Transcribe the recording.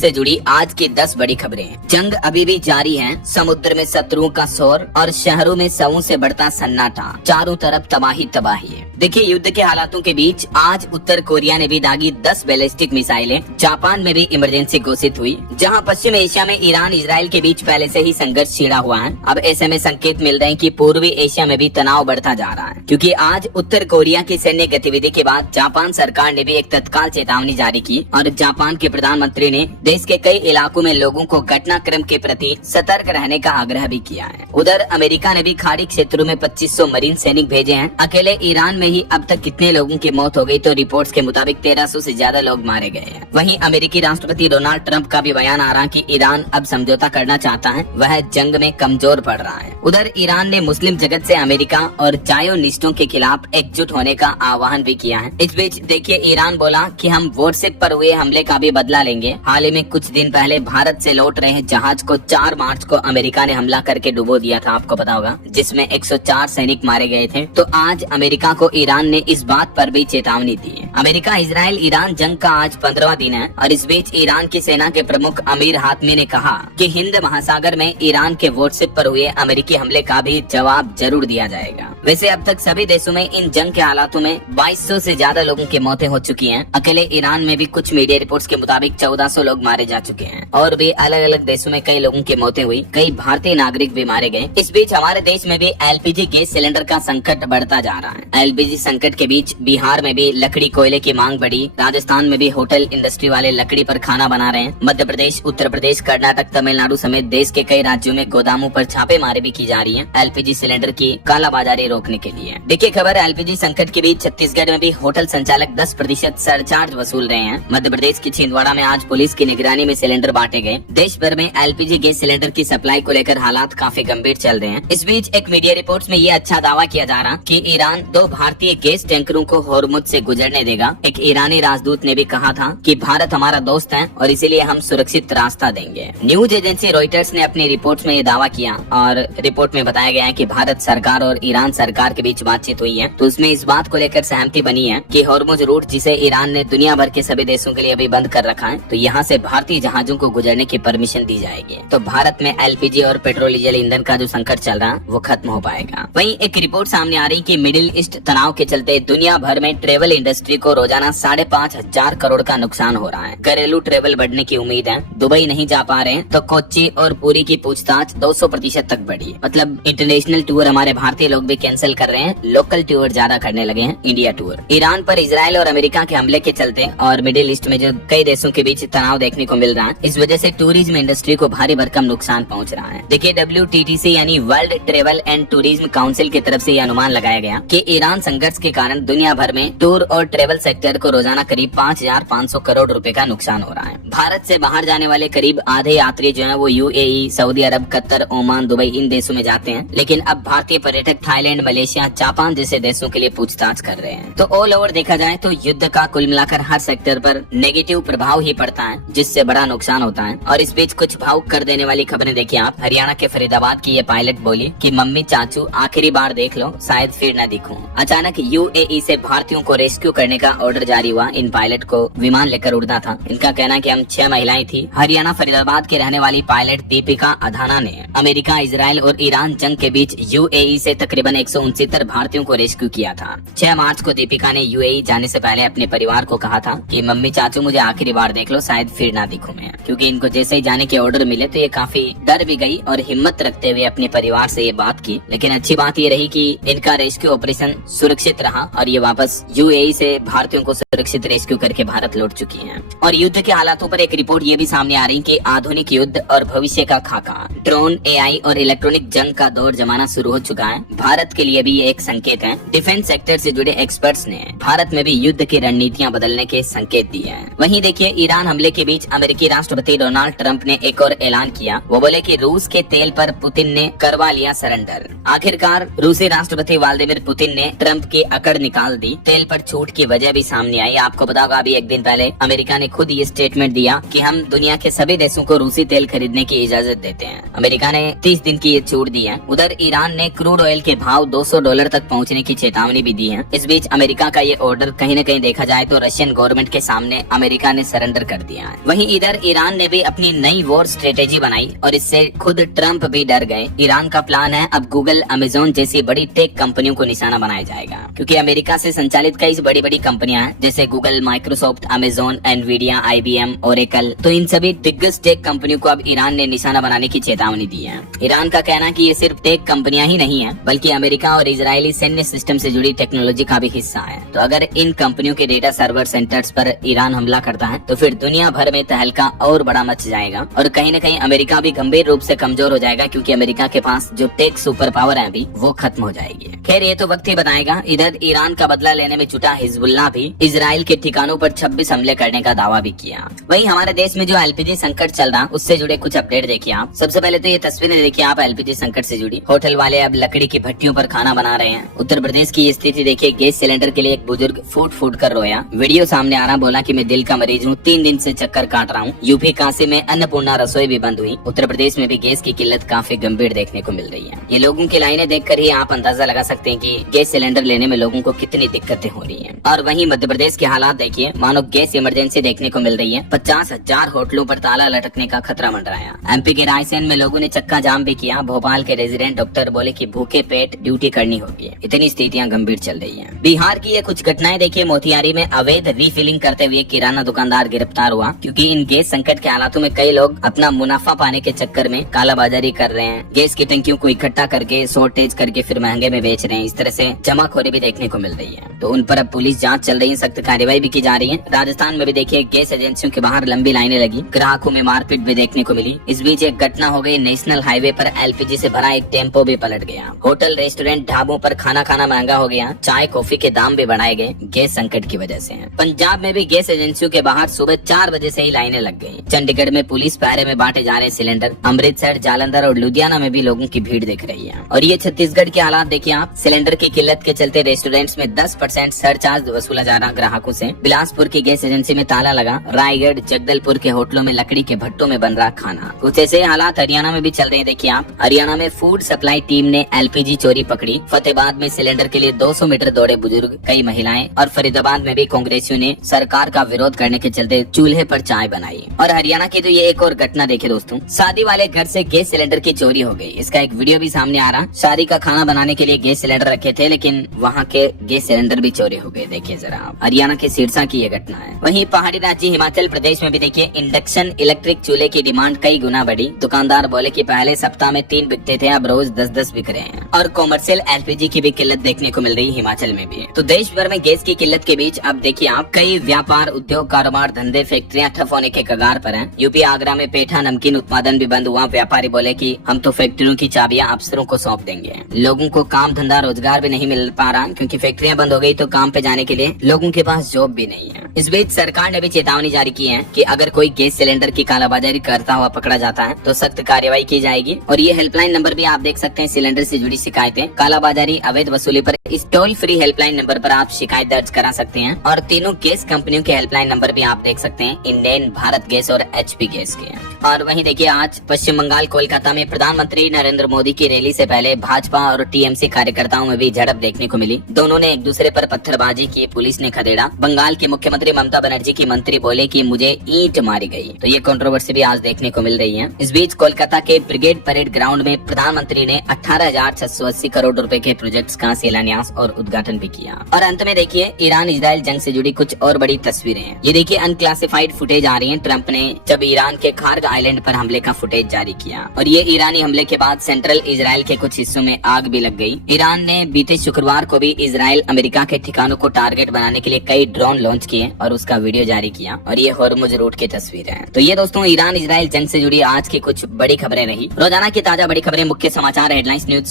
से जुड़ी आज की 10 बड़ी खबरें। जंग अभी भी जारी है, समुद्र में शत्रुओं का शोर और शहरों में शवों से बढ़ता सन्नाटा, चारों तरफ तबाही तबाही है। देखिए, युद्ध के हालातों के बीच आज उत्तर कोरिया ने भी दागी 10 बैलिस्टिक मिसाइलें। जापान में भी इमरजेंसी घोषित हुई। जहां पश्चिम एशिया में ईरान इजराइल के बीच पहले से ही संघर्ष छिड़ा हुआ है, अब ऐसे में संकेत मिल रहे हैं कि पूर्वी एशिया में भी तनाव बढ़ता जा रहा है, क्योंकि आज उत्तर कोरिया की सैन्य गतिविधि के बाद जापान सरकार ने भी एक तत्काल चेतावनी जारी की और जापान के प्रधानमंत्री ने देश के कई इलाकों में लोगों को घटनाक्रम के प्रति सतर्क रहने का आग्रह भी किया है। उधर अमेरिका ने भी खाड़ी क्षेत्रों में 2500 मरीन सैनिक भेजे हैं। अकेले ईरान में ही अब तक कितने लोगों की मौत हो गई, तो रिपोर्ट्स के मुताबिक 1300 से ज्यादा लोग मारे गए हैं। वहीं अमेरिकी राष्ट्रपति डोनाल्ड ट्रंप का भी बयान आ रहा है कि ईरान अब समझौता करना चाहता है, वह जंग में कमजोर पड़ रहा है। उधर ईरान ने मुस्लिम जगत से अमेरिका और जायोनिस्टों के खिलाफ एकजुट होने का आह्वान भी किया है। इस बीच देखिए, ईरान बोला कि हम व्हाट्सएप पर हुए हमले का भी बदला लेंगे। हाल ही में कुछ दिन पहले भारत से लौट रहे जहाज को 4 मार्च को अमेरिका ने हमला करके डुबो दिया था, आपको पता होगा, जिसमें 104 सैनिक मारे गए थे। तो आज अमेरिका को ईरान ने इस बात पर भी चेतावनी दी है। अमेरिका इजराइल ईरान जंग का आज 15वां दिन है और इस बीच ईरान की सेना के प्रमुख अमीर हातमी ने कहा कि हिंद महासागर में ईरान के व्हाट्सएप पर हुए अमेरिकी हमले का भी जवाब जरूर दिया जाएगा। वैसे अब तक सभी देशों में इन जंग के हालातों में 2200 से ज्यादा लोगों की मौतें हो चुकी हैं। अकेले ईरान में भी कुछ मीडिया रिपोर्ट्स के मुताबिक 1400 लोग मारे जा चुके हैं और भी अलग अलग देशों में कई लोगों की मौतें हुई, कई भारतीय नागरिक भी मारे गए। इस बीच हमारे देश में भी एलपीजी गैस सिलेंडर का संकट बढ़ता जा रहा है। एलपीजी संकट के बीच बिहार में भी लकड़ी कोयले की मांग बढ़ी, राजस्थान में भी होटल इंडस्ट्री वाले लकड़ी पर खाना बना रहे हैं। मध्य प्रदेश, उत्तर प्रदेश, कर्नाटक, तमिलनाडु समेत देश के कई राज्यों में गोदामों पर छापेमारी भी की जा रही है एलपीजी सिलेंडर की कालाबाजारी रोकने के लिए। देखिए खबर, एलपीजी संकट के बीच छत्तीसगढ़ में भी होटल संचालक 10% सरचार्ज वसूल रहे हैं। मध्य प्रदेश की छिंदवाड़ा में आज पुलिस की निगरानी में सिलेंडर बांटे गए। देश भर में एलपीजी गैस सिलेंडर की सप्लाई को लेकर हालात काफी गंभीर चल रहे हैं। इस बीच एक मीडिया रिपोर्ट्स में ये अच्छा दावा किया जा रहा कि ईरान 2 भारतीय गैस टैंकरों को होर्मुज से गुजरने देगा। एक ईरानी राजदूत ने भी कहा था कि भारत हमारा दोस्त है और इसीलिए हम सुरक्षित रास्ता देंगे। न्यूज एजेंसी रॉयटर्स ने अपनी रिपोर्ट में ये दावा किया और रिपोर्ट में बताया गया है कि भारत सरकार और ईरान सरकार के बीच बातचीत हुई है, तो उसमें इस बात को लेकर सहमति बनी है कि होर्मुज रूट, जिसे ईरान ने दुनिया भर के सभी देशों के लिए अभी बंद कर रखा है, तो यहाँ से भारतीय जहाजों को गुजरने की परमिशन दी जाएगी। तो भारत में एलपीजी और पेट्रोल डीजल ईंधन का जो संकट चल रहा है वो खत्म हो पाएगा। वहीं एक रिपोर्ट सामने आ रही कि मिडिल ईस्ट तनाव के चलते दुनिया भर में ट्रेवल इंडस्ट्री को रोजाना 5,500 करोड़ का नुकसान हो रहा है। घरेलू ट्रेवल बढ़ने की उम्मीद है। दुबई नहीं जा पा रहे हैं तो कोच्चि और पुरी की पूछताछ 200% तक बढ़ी। मतलब इंटरनेशनल टूर हमारे भारतीय लोग भी कैंसिल कर रहे हैं, लोकल टूर ज्यादा करने लगे हैं, इंडिया टूर। ईरान पर इजराइल और अमेरिका के हमले के चलते और मिडिल ईस्ट में जो कई देशों के बीच तनाव देखने को मिल रहा है, इस वजह से टूरिज्म इंडस्ट्री को भारी भरकम नुकसान पहुंच रहा है। देखिए, WTTC यानी world travel and tourism council की तरफ से यह अनुमान लगाया गया कि ईरान संघर्ष के कारण दुनिया भर में टूर और ट्रेवल सेक्टर को रोजाना करीब 5,500 करोड़ रुपए का नुकसान हो रहा है। भारत से बाहर जाने वाले करीब आधे यात्री जो है वो UAE, सऊदी अरब, कतर, ओमान, दुबई इन देशों में जाते हैं, लेकिन अब भारतीय पर्यटक थाईलैंड, मलेशिया, जापान जैसे देशों के लिए पूछताछ कर रहे हैं। तो ऑल ओवर देखा जाए तो युद्ध का कुल मिलाकर हर सेक्टर पर नेगेटिव प्रभाव ही पड़ता है, जिससे बड़ा नुकसान होता है। और इस बीच कुछ भावुक कर देने वाली खबरें देखिए आप। हरियाणा के फरीदाबाद की ये पायलट बोली कि मम्मी चाचू आखिरी बार देख लो, शायद फिर न दिखूं। अचानक UAE से भारतीयों को रेस्क्यू करने का ऑर्डर जारी हुआ। इन पायलट को विमान लेकर उड़ना था। इनका कहना है कि हम 6 महिलाएं थी। हरियाणा फरीदाबाद के रहने वाली पायलट दीपिका अधाना ने अमेरिका, इजराइल और ईरान जंग के बीच UAE से तकरीबन 169 भारतीयों को रेस्क्यू किया था। 6 मार्च को दीपिका ने UAE जाने से पहले अपने परिवार को कहा था कि मम्मी चाचू मुझे आखिरी बार देख लो, शायद फिर ना दिखूं मैं। क्योंकि इनको जैसे ही जाने के ऑर्डर मिले तो ये काफी डर भी गई और हिम्मत रखते हुए अपने परिवार से ये बात की। लेकिन अच्छी बात ये रही कि इनका रेस्क्यू ऑपरेशन सुरक्षित रहा और ये वापस UAE से भारतीयों को सुरक्षित रेस्क्यू करके भारत लौट चुकी हैं। और युद्ध के हालातों पर एक रिपोर्ट ये भी सामने आ रही कि आधुनिक युद्ध और भविष्य का खाका, ड्रोन, AI और इलेक्ट्रॉनिक जंग का दौर जमाना शुरू हो चुका है। भारत के लिए भी ये एक संकेत है। डिफेंस सेक्टर से जुड़े एक्सपर्ट्स ने भारत में भी युद्ध की रणनीतियां बदलने के संकेत दिए हैं। वहीं देखिए, ईरान हमले के बीच अमेरिकी राष्ट्रपति डोनाल्ड ट्रंप ने एक और ऐलान किया। वो बोले कि रूस के तेल पर पुतिन ने करवा लिया सरेंडर। आखिरकार रूसी राष्ट्रपति व्लादिमीर पुतिन ने ट्रंप की अकड़ निकाल दी। तेल पर छूट की वजह भी सामने आई। आपको पता होगा, अभी एक दिन पहले अमेरिका ने खुद ये स्टेटमेंट दिया कि हम दुनिया के सभी देशों को रूसी तेल खरीदने की इजाजत देते हैं। अमेरिका ने 30 दिन की ये छूट दी है। उधर ईरान ने क्रूड ऑयल के भाव $200 तक पहुंचने की चेतावनी भी दी है। इस बीच अमेरिका का ये ऑर्डर कहीं न कहीं देखा जाए तो रशियन गवर्नमेंट के सामने अमेरिका ने सरेंडर कर दिया है। वहीं इधर ईरान ने भी अपनी नई वॉर स्ट्रेटेजी बनाई और इससे खुद ट्रम्प भी डर गए। ईरान का प्लान है अब गूगल, अमेजोन जैसी बड़ी टेक कंपनियों को निशाना बनाया जाएगा, क्योंकि अमेरिका से संचालित कई बड़ी बड़ी कंपनियां हैं जैसे Google, Microsoft, Amazon, Nvidia, IBM, Oracle. तो इन सभी दिग्गज टेक कंपनियों को अब ईरान ने निशाना बनाने की चेतावनी दी है। ईरान का कहना है कि ये सिर्फ टेक कंपनियां ही नहीं है, बल्कि अमेरिका और इजरायली सैन्य सिस्टम से जुड़ी टेक्नोलॉजी का भी हिस्सा है। तो अगर इन कंपनियों के डेटा सर्वर सेंटर्स पर ईरान हमला करता है तो फिर दुनिया भर में तहलका और बड़ा मच जाएगा और कहीं न कहीं अमेरिका भी गंभीर रूप से कमजोर हो जाएगा, क्योंकि अमेरिका के पास जो टेक सुपर पावर है अभी वो खत्म हो जाएगी। खैर ये तो वक्त ही बताएगा। इधर ईरान का बदला लेने में जुटा हिजबुल्लाह भी इजराइल के ठिकानों पर 26 हमले करने का दावा भी किया। वहीं हमारे देश में जो LPG संकट चल रहा उससे जुड़े कुछ अपडेट देखिए आप। सबसे पहले तो ये तस्वीरें देखिए आप LPG संकट से जुड़ी। होटल वाले अब लकड़ी की भट्टियों पर खाना बना रहे हैं। उत्तर प्रदेश की स्थिति देखिए, गैस सिलेंडर के लिए एक बुजुर्ग फूट फूट कर रोया। वीडियो सामने आ रहा, बोला कि मैं दिल का मरीज हूँ, 3 दिन से चक्कर काट रहा हूँ। यूपी काशी में अन्नपूर्णा रसोई भी बंद हुई। उत्तर प्रदेश में भी गैस की किल्लत काफी गंभीर देखने को मिल रही है। ये लोगों की लाइनें देखकर ही आप अंदाजा लगा सकते हैं कि गैस सिलेंडर लेने में लोगों को कितनी दिक्कतें हो रही हैं। और वहीं मध्य प्रदेश के हालात देखिए, मानो गैस इमरजेंसी देखने को मिल रही है। 50,000 होटलों पर ताला लटकने का खतरा मंडराया। MP के रायसेन में लोगों ने चक्का जाम भी किया। भोपाल के रेजिडेंट डॉक्टर बोले कि भूखे पेट ड्यूटी करनी होगी। इतनी स्थितियां गंभीर चल रही हैं। बिहार की ये कुछ घटनाएं देखिए, मोतिहारी में अवैध रीफिलिंग करते हुए किराना दुकानदार गिरफ्तार हुआ, क्योंकि इन गैस संकट के हालातों में कई लोग अपना मुनाफा पाने के चक्कर में कालाबाजारी कर रहे हैं। गैस की टंकियों को इकट्ठा करके शॉर्टेज करके फिर महंगे में बेच रहे हैं। इस तरह से जमाखोरी भी देखने को मिल रही है। तो उन पर अब पुलिस जांच चल रही है, सख्त कार्रवाई भी की जा रही है। राजस्थान में भी देखिए गैस एजेंसियों के बाहर लंबी लाइनें लगी, ग्राहकों में मारपीट भी देखने को मिली। इस बीच एक घटना हो गई, नेशनल हाईवे पर LPG से भरा एक टेम्पो भी पलट गया। होटल, रेस्टोरेंट, ढाबों पर खाना खाना महंगा हो गया। चाय कॉफी के दाम भी बढ़ाए गए गैस संकट की वजह से। पंजाब में भी गैस एजेंसियों के बाहर सुबह 4 बजे से ही लाइनें लग गई। चंडीगढ़ में पुलिस पहरे में बांटे जा रहे सिलेंडर। अमृतसर, जालंधर और लुधियाना में भी लोगों की भीड़ दिख रही है। और ये छत्तीसगढ़ के हालात देखिए आप। सिलेंडर की किल्लत के चलते रेस्टोरेंट्स में 10% सरचार्ज वसूला जा रहा ग्राहकों से। बिलासपुर की गैस एजेंसी में ताला लगा। रायगढ़, जगदलपुर के होटलों में लकड़ी के भट्टों में बन रहा खाना। कुछ ऐसे हालात हरियाणा में भी चल रहे हैं। देखिए आप, हरियाणा में फूड सप्लाई टीम ने LPG चोरी पकड़ी। फतेहाबाद में सिलेंडर के लिए 200 मीटर दौड़े बुजुर्ग, कई महिलाएं। और फरीदाबाद में भी कांग्रेसियों ने सरकार का विरोध करने के चलते चूल्हे पर चाय बनाई। और हरियाणा की तो ये एक और घटना देखे दोस्तों, शादी वाले घर से गैस सिलेंडर की चोरी हो गई। इसका एक वीडियो भी सामने आ रहा। शादी का खाना बनाने के लिए गैस सिलेंडर रखे थे, लेकिन वहाँ के गैस सिलेंडर भी चोरी हो गए। देखिए जरा आप, हरियाणा के सिरसा की ये घटना है। वहीं पहाड़ी राज्य हिमाचल प्रदेश में भी देखिए इंडक्शन इलेक्ट्रिक चूल्हे की डिमांड कई गुना बढ़ी। दुकानदार बोले कि पहले सप्ताह में 3 बिकते थे, अब रोज 10-10 बिक रहे हैं। और कॉमर्शियल LPG की भी किल्लत देखने को मिल रही है हिमाचल में भी। तो देश भर में गैस की किल्लत के बीच अब देखिए आप, कई व्यापार, उद्योग, कारोबार, धंधे, फैक्ट्रियां ठप होने के कगार पर हैं। यूपी आगरा में पेठा नमकीन उत्पादन भी बंद हुआ। व्यापारी बोले कि हम तो फैक्ट्रियों की चाबियां अफसरों को सौंप देंगे। लोगों को काम धंधा रोजगार भी नहीं मिल पा रहा, क्योंकि फैक्ट्रियां बंद हो गई तो काम पे जाने के लिए लोगों के पास जॉब भी नहीं है। इस बीच सरकार ने भी चेतावनी जारी की है कि अगर कोई गैस सिलेंडर की कालाबाजारी करता हुआ पकड़ा जाता है तो सख्त कार्रवाई की जाएगी। और ये हेल्पलाइन नंबर भी आप देख सकते हैं, सिलेंडर से जुड़ी शिकायतें, कालाबाजारी, अवैध वसूली पर इस टोल फ्री हेल्पलाइन नंबर पर आप शिकायत दर्ज करा सकते हैं। और तीनों गैस कंपनियों के हेल्पलाइन नंबर भी आप देख सकते हैं, इंडेन, भारत गैस और HP गैस के। और वहीं देखिए आज पश्चिम बंगाल कोलकाता में प्रधानमंत्री नरेंद्र मोदी की रैली से पहले भाजपा और TMC कार्यकर्ताओं में भी झड़प देखने को मिली। दोनों ने एक दूसरे पर पत्थरबाजी की, पुलिस ने खदेड़ा। बंगाल के मुख्यमंत्री ममता बनर्जी की मंत्री बोले कि मुझे ईंट मारी गई। तो ये कंट्रोवर्सी भी आज देखने को मिल रही है। इस बीच कोलकाता के ब्रिगेड परेड ग्राउंड में प्रधानमंत्री ने 18,680 करोड़ रुपए के प्रोजेक्ट्स का शिलान्यास और उद्घाटन भी किया। और अंत में देखिए ईरान इजराइल जंग से जुड़ी कुछ और बड़ी तस्वीरें हैं। ये देखिए अनक्लासिफाइड फुटेज आ रही है। ट्रंप ने जब ईरान के खार्ग आइलैंड पर हमले का फुटेज जारी किया। और ये ईरानी हमले के बाद सेंट्रल इजराइल के कुछ हिस्सों में आग भी लग गई। ईरान ने बीते शुक्रवार को भी इजराइल अमेरिका के ठिकानों को टारगेट बनाने के लिए कई ड्रोन लॉन्च किए और उसका वीडियो जारी किया। और ये होर्मुज रूट की तस्वीर है। तो ये दोस्तों ईरान इजराइल जंग से जुड़ी आज की कुछ बड़ी खबरें रही। रोजाना की ताजा बड़ी खबरें, मुख्य समाचार, हेडलाइंस, न्यूज